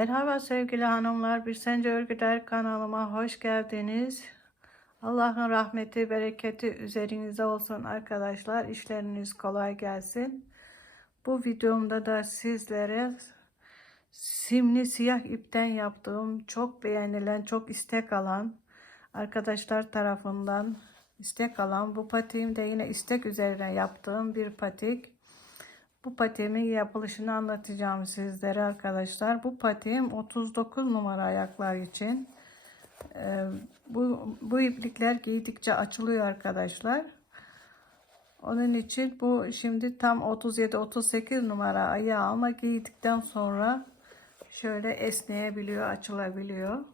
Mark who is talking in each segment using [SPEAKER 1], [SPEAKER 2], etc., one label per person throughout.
[SPEAKER 1] Merhaba sevgili hanımlar, Bir Sence Örgüler kanalıma hoş geldiniz. Allah'ın rahmeti, bereketi üzerinize olsun arkadaşlar. İşleriniz kolay gelsin. Bu videomda da sizlere simli siyah ipten yaptığım, çok beğenilen, çok istek alan arkadaşlar tarafından istek alan bu patiğim de yine istek üzerine yaptığım bir patik. Bu patiğimin yapılışını anlatacağım sizlere arkadaşlar. Bu patiğim 39 numara ayaklar için. Ee, bu, bu iplikler giydikçe açılıyor arkadaşlar. Onun için bu şimdi tam 37-38 numara ayağı ama giydikten sonra şöyle esneyebiliyor, açılabiliyor.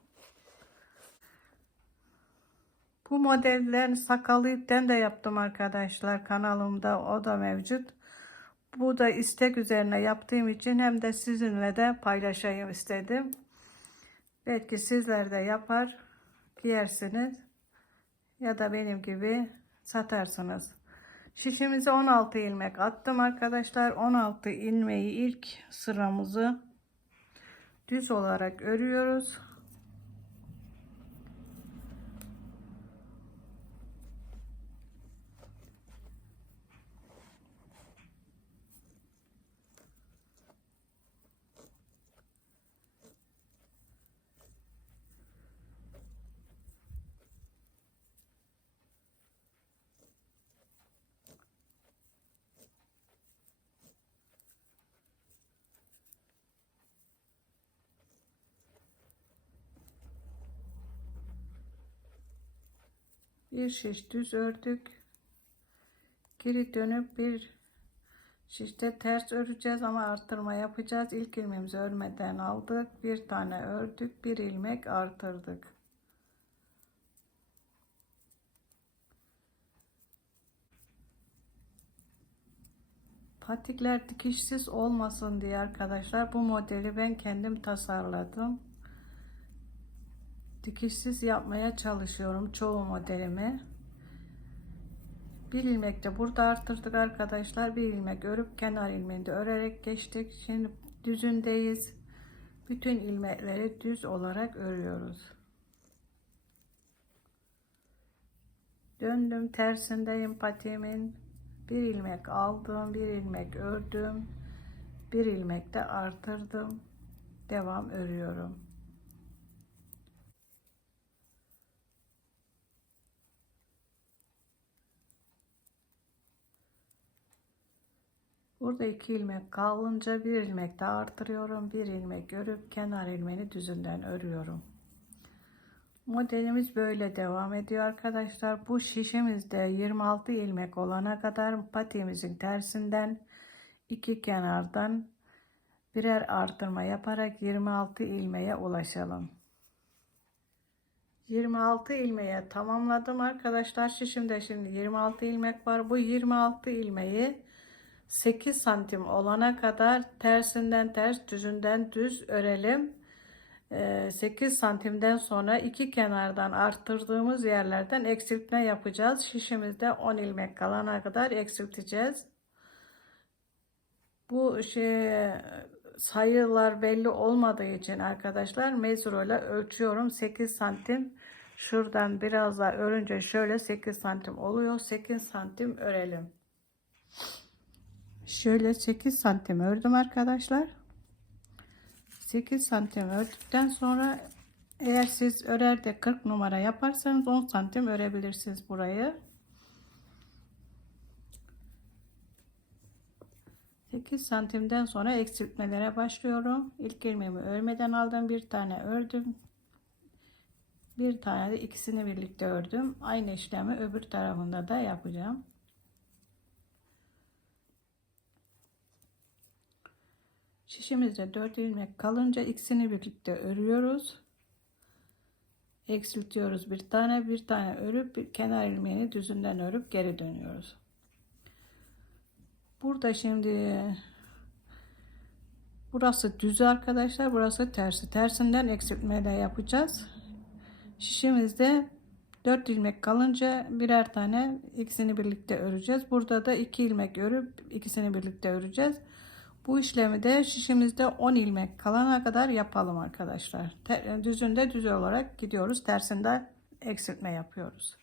[SPEAKER 1] Bu modeller sakallı ipten de yaptım arkadaşlar kanalımda o da mevcut. Bu da istek üzerine yaptığım için hem de sizinle de paylaşayım istedim. Belki sizler de yapar, giyersiniz ya da benim gibi satarsınız. Şişimize 16 ilmek attım arkadaşlar. 16 ilmeği ilk sıramızı düz olarak örüyoruz. Bir şiş düz ördük. Geri dönüp bir şişte ters öreceğiz ama arttırma yapacağız. İlk ilmeğimizi örmeden aldık. Bir tane ördük bir ilmek artırdık. Patikler dikişsiz olmasın diye arkadaşlar bu modeli ben kendim tasarladım dikişsiz yapmaya çalışıyorum çoğu modelimi. Bir ilmek de burada arttırdık arkadaşlar. Bir ilmek örüp kenar ilmeğini de örerek geçtik. Şimdi düzündeyiz. Bütün ilmekleri düz olarak örüyoruz. Döndüm tersindeyim patiğimin. Bir ilmek aldım, bir ilmek ördüm. Bir ilmek de artırdım. Devam örüyorum. Burada iki ilmek kalınca bir ilmek daha artırıyorum. Bir ilmek örüp kenar ilmeğini düzünden örüyorum. Modelimiz böyle devam ediyor arkadaşlar. Bu şişimizde 26 ilmek olana kadar patiğimizin tersinden iki kenardan birer artırma yaparak 26 ilmeğe ulaşalım. 26 ilmeğe tamamladım arkadaşlar. Şişimde şimdi 26 ilmek var. Bu 26 ilmeği 8 santim olana kadar tersinden ters düzünden düz örelim. 8 ee, santimden sonra iki kenardan arttırdığımız yerlerden eksiltme yapacağız. Şişimizde 10 ilmek kalana kadar eksilteceğiz. Bu şey sayılar belli olmadığı için arkadaşlar mezuro ile ölçüyorum 8 santim şuradan biraz daha örünce şöyle 8 santim oluyor 8 santim örelim şöyle 8 santim ördüm arkadaşlar. 8 santim ördükten sonra eğer siz örerde 40 numara yaparsanız 10 santim örebilirsiniz burayı. 8 santimden sonra eksiltmelere başlıyorum. İlk ilmeğimi örmeden aldım. Bir tane ördüm. Bir tane de ikisini birlikte ördüm. Aynı işlemi öbür tarafında da yapacağım Şişimizde 4 ilmek kalınca ikisini birlikte örüyoruz. Eksiltiyoruz bir tane bir tane örüp bir kenar ilmeğini düzünden örüp geri dönüyoruz. Burada şimdi burası düz arkadaşlar burası tersi tersinden eksiltmeyle yapacağız. Şişimizde 4 ilmek kalınca birer tane ikisini birlikte öreceğiz. Burada da 2 ilmek örüp ikisini birlikte öreceğiz. Bu işlemi de şişimizde 10 ilmek kalana kadar yapalım arkadaşlar. Düzünde düz olarak gidiyoruz. Tersinde eksiltme yapıyoruz.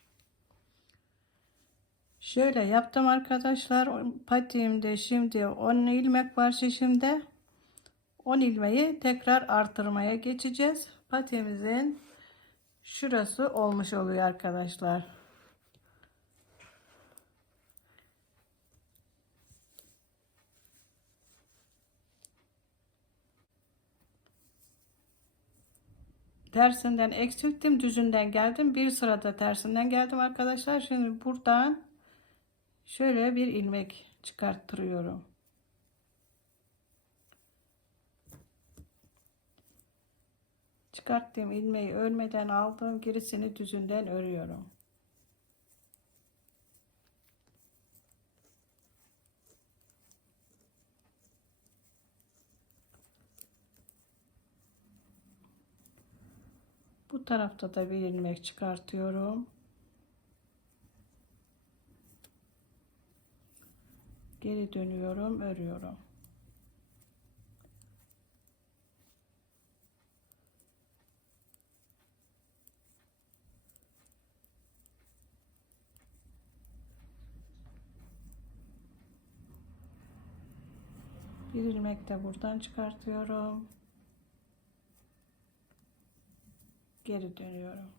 [SPEAKER 1] Şöyle yaptım arkadaşlar. Patiğimde şimdi 10 ilmek var şişimde. 10 ilmeği tekrar artırmaya geçeceğiz. Patiğimizin şurası olmuş oluyor arkadaşlar. Tersinden eksilttim düzünden geldim. Bir sırada tersinden geldim arkadaşlar. Şimdi buradan şöyle bir ilmek çıkarttırıyorum. Çıkarttığım ilmeği örmeden aldım gerisini düzünden örüyorum Bu tarafta da bir ilmek çıkartıyorum. Geri dönüyorum, örüyorum. Bir ilmek de buradan çıkartıyorum. Geri dönüyorum.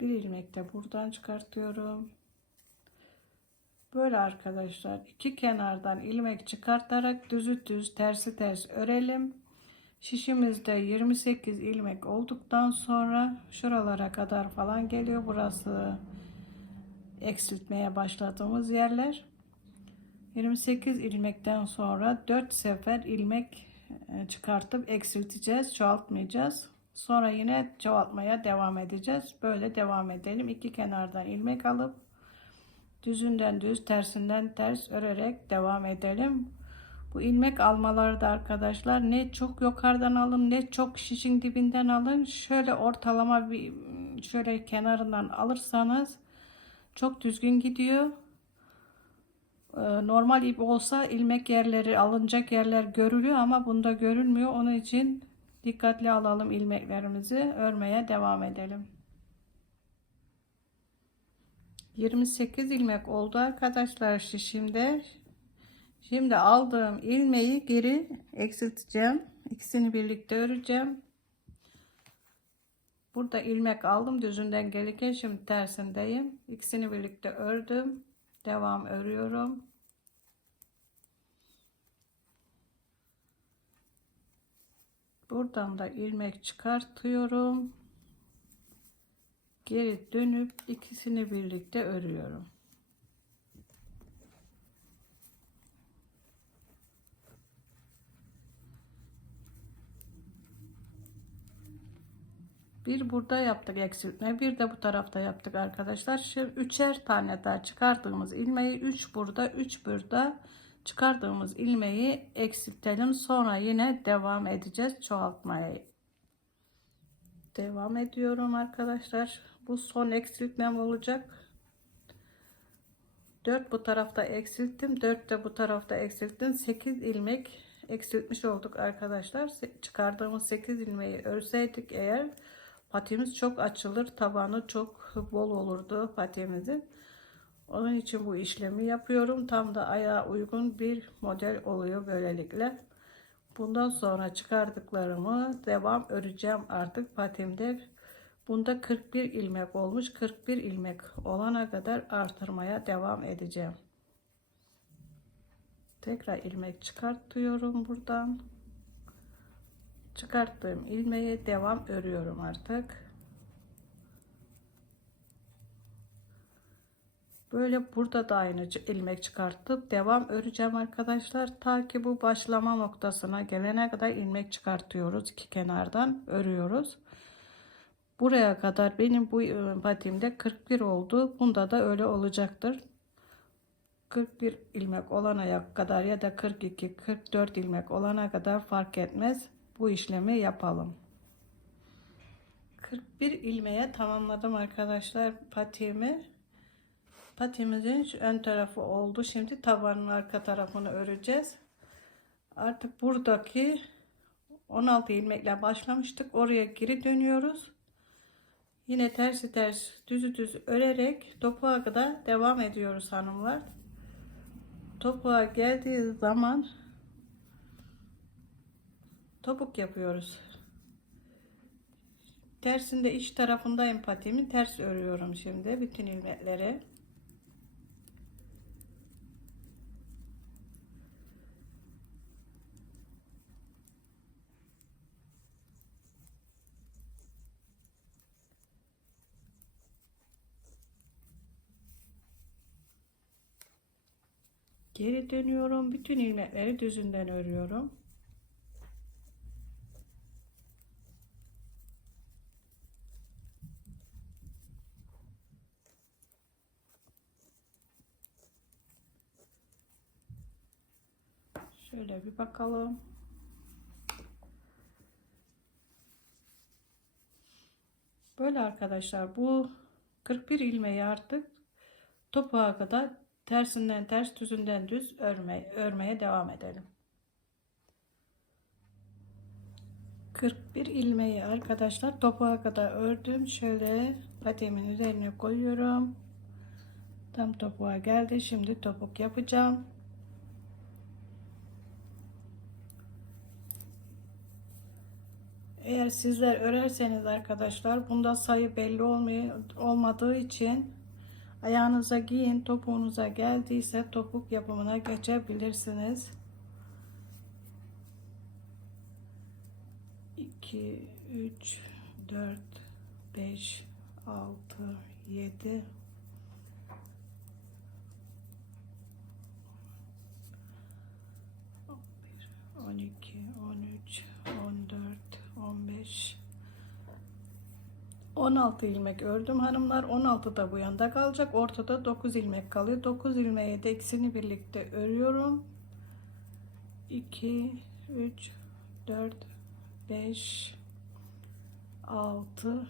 [SPEAKER 1] Bir ilmek de buradan çıkartıyorum. Böyle arkadaşlar iki kenardan ilmek çıkartarak düzü düz tersi ters örelim. Şişimizde 28 ilmek olduktan sonra şuralara kadar falan geliyor. Burası eksiltmeye başladığımız yerler. 28 ilmekten sonra 4 sefer ilmek e, çıkartıp eksilteceğiz, çoğaltmayacağız. Sonra yine çoğaltmaya devam edeceğiz. Böyle devam edelim. İki kenardan ilmek alıp düzünden düz tersinden ters örerek devam edelim. Bu ilmek almaları da arkadaşlar ne çok yukarıdan alın ne çok şişin dibinden alın. Şöyle ortalama bir şöyle kenarından alırsanız çok düzgün gidiyor. Ee, normal ip olsa ilmek yerleri alınacak yerler görülüyor ama bunda görülmüyor. Onun için dikkatli alalım ilmeklerimizi örmeye devam edelim. 28 ilmek oldu arkadaşlar şişimde. Şimdi aldığım ilmeği geri eksilteceğim. İkisini birlikte öreceğim. Burada ilmek aldım düzünden gelirken şimdi tersindeyim. İkisini birlikte ördüm. Devam örüyorum. Buradan da ilmek çıkartıyorum geri dönüp ikisini birlikte örüyorum. Bir burada yaptık eksiltme, bir de bu tarafta yaptık arkadaşlar. Şimdi üçer tane daha çıkardığımız ilmeği 3 burada, 3 burada çıkardığımız ilmeği eksiltelim. Sonra yine devam edeceğiz çoğaltmaya. Devam ediyorum arkadaşlar. Bu son eksiltmem olacak. 4 bu tarafta eksilttim. 4 de bu tarafta eksilttim. 8 ilmek eksiltmiş olduk arkadaşlar. Çıkardığımız 8 ilmeği örseydik eğer patimiz çok açılır. Tabanı çok bol olurdu patimizin. Onun için bu işlemi yapıyorum. Tam da ayağa uygun bir model oluyor böylelikle. Bundan sonra çıkardıklarımı devam öreceğim artık patimde. Bunda 41 ilmek olmuş. 41 ilmek olana kadar artırmaya devam edeceğim. Tekrar ilmek çıkartıyorum buradan. Çıkarttığım ilmeğe devam örüyorum artık. Böyle burada da aynı ilmek çıkartıp devam öreceğim arkadaşlar. Ta ki bu başlama noktasına gelene kadar ilmek çıkartıyoruz. iki kenardan örüyoruz. Buraya kadar benim bu e, patimde 41 oldu. Bunda da öyle olacaktır. 41 ilmek olana kadar ya da 42 44 ilmek olana kadar fark etmez. Bu işlemi yapalım. 41 ilmeğe tamamladım arkadaşlar patiğimi. Patimizin ön tarafı oldu. Şimdi tabanın arka tarafını öreceğiz. Artık buradaki 16 ilmekle başlamıştık. Oraya geri dönüyoruz. Yine tersi ters düzü düz örerek topuğa kadar devam ediyoruz hanımlar. Topuğa geldiği zaman topuk yapıyoruz. Tersinde iç tarafındayım patiğimi ters örüyorum şimdi bütün ilmekleri. Geri dönüyorum. Bütün ilmekleri düzünden örüyorum. Şöyle bir bakalım. Böyle arkadaşlar bu 41 ilmeği artık topuğa kadar tersinden ters düzünden düz örme, örmeye devam edelim. 41 ilmeği arkadaşlar topuğa kadar ördüm. Şöyle patiğimin üzerine koyuyorum. Tam topuğa geldi. Şimdi topuk yapacağım. Eğer sizler örerseniz arkadaşlar bunda sayı belli olmuyor, olmadığı için ayağınıza giyin topuğunuza geldiyse topuk yapımına geçebilirsiniz. 2 3 4 5 6 7 12 13 14 15 16 ilmek ördüm hanımlar 16 da bu yanda kalacak. Ortada 9 ilmek kalıyor. 9 ilmeğe de ikisini birlikte örüyorum. 2 3 4 5 6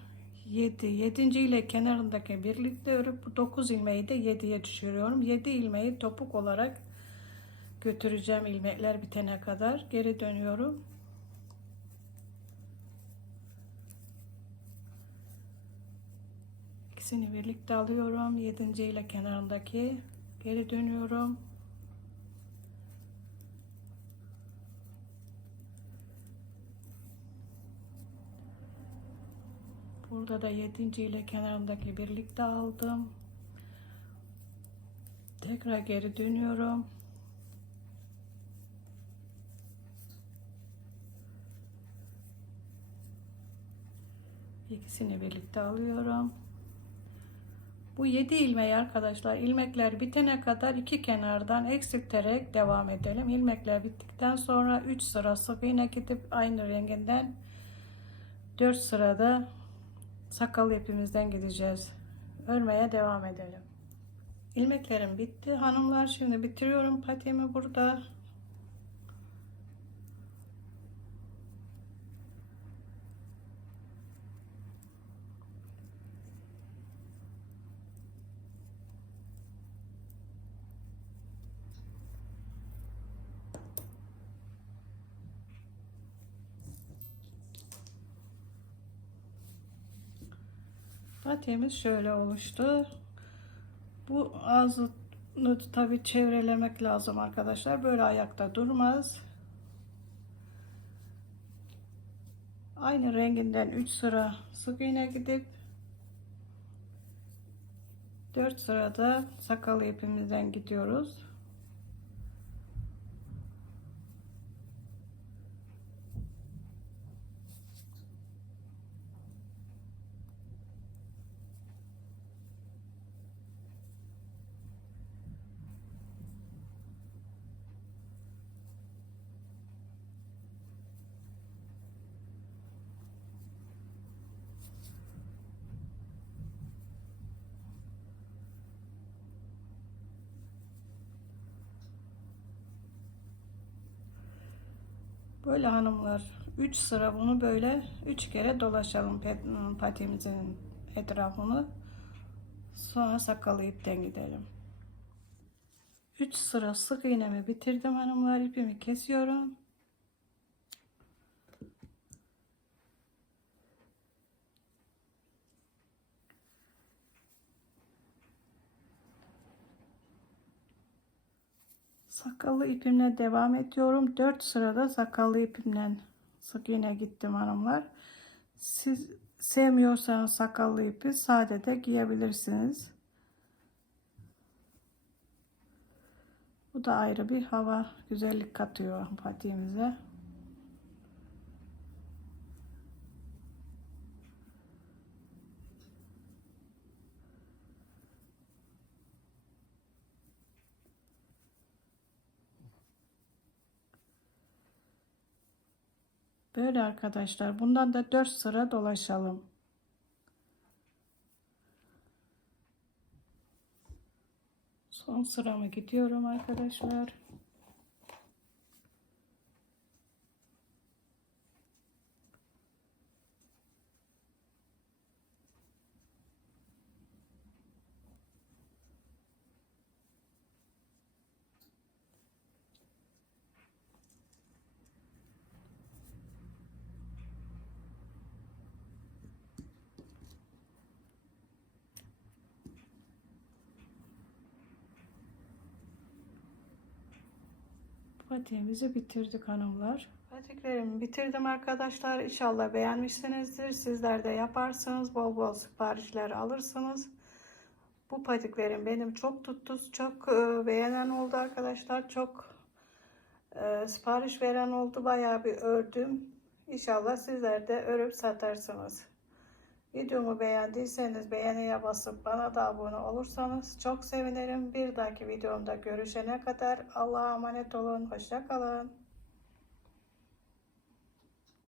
[SPEAKER 1] 7 7. ile kenarındaki birlikte örüp 9 ilmeği de 7'ye düşürüyorum. 7 ilmeği topuk olarak götüreceğim ilmekler bitene kadar. Geri dönüyorum ikisini birlikte alıyorum. Yedinci ile kenarındaki geri dönüyorum. Burada da yedinci ile kenarındaki birlikte aldım. Tekrar geri dönüyorum. İkisini birlikte alıyorum. Bu 7 ilmeği arkadaşlar ilmekler bitene kadar iki kenardan eksilterek devam edelim. İlmekler bittikten sonra 3 sıra sık gidip aynı renginden 4 sırada sakal ipimizden gideceğiz. Örmeye devam edelim. İlmeklerim bitti. Hanımlar şimdi bitiriyorum patiğimi burada. Patiğimiz şöyle oluştu. Bu ağzını tabi çevrelemek lazım arkadaşlar. Böyle ayakta durmaz. Aynı renginden 3 sıra sık iğne gidip 4 sırada sakal ipimizden gidiyoruz. Böyle hanımlar 3 sıra bunu böyle 3 kere dolaşalım patimizin etrafını. Sonra sakalı ipten gidelim. 3 sıra sık iğnemi bitirdim hanımlar. ipimi kesiyorum. Sakallı ipimle devam ediyorum. 4 sırada sakallı ipimle sık iğne gittim hanımlar. Siz sevmiyorsanız sakallı ipi sade de giyebilirsiniz. Bu da ayrı bir hava güzellik katıyor patiğimize. Böyle arkadaşlar. Bundan da 4 sıra dolaşalım. Son sıramı gidiyorum arkadaşlar. Patiğimizi bitirdik hanımlar. Patiklerimi bitirdim arkadaşlar. İnşallah beğenmişsinizdir. Sizler de yaparsınız. Bol bol siparişler alırsınız. Bu patiklerim benim çok tuttu. Çok e, beğenen oldu arkadaşlar. Çok e, sipariş veren oldu. Bayağı bir ördüm. İnşallah sizler de örüp satarsınız. Videomu beğendiyseniz beğeniye basıp bana da abone olursanız çok sevinirim. Bir dahaki videomda görüşene kadar Allah'a emanet olun. Hoşça kalın.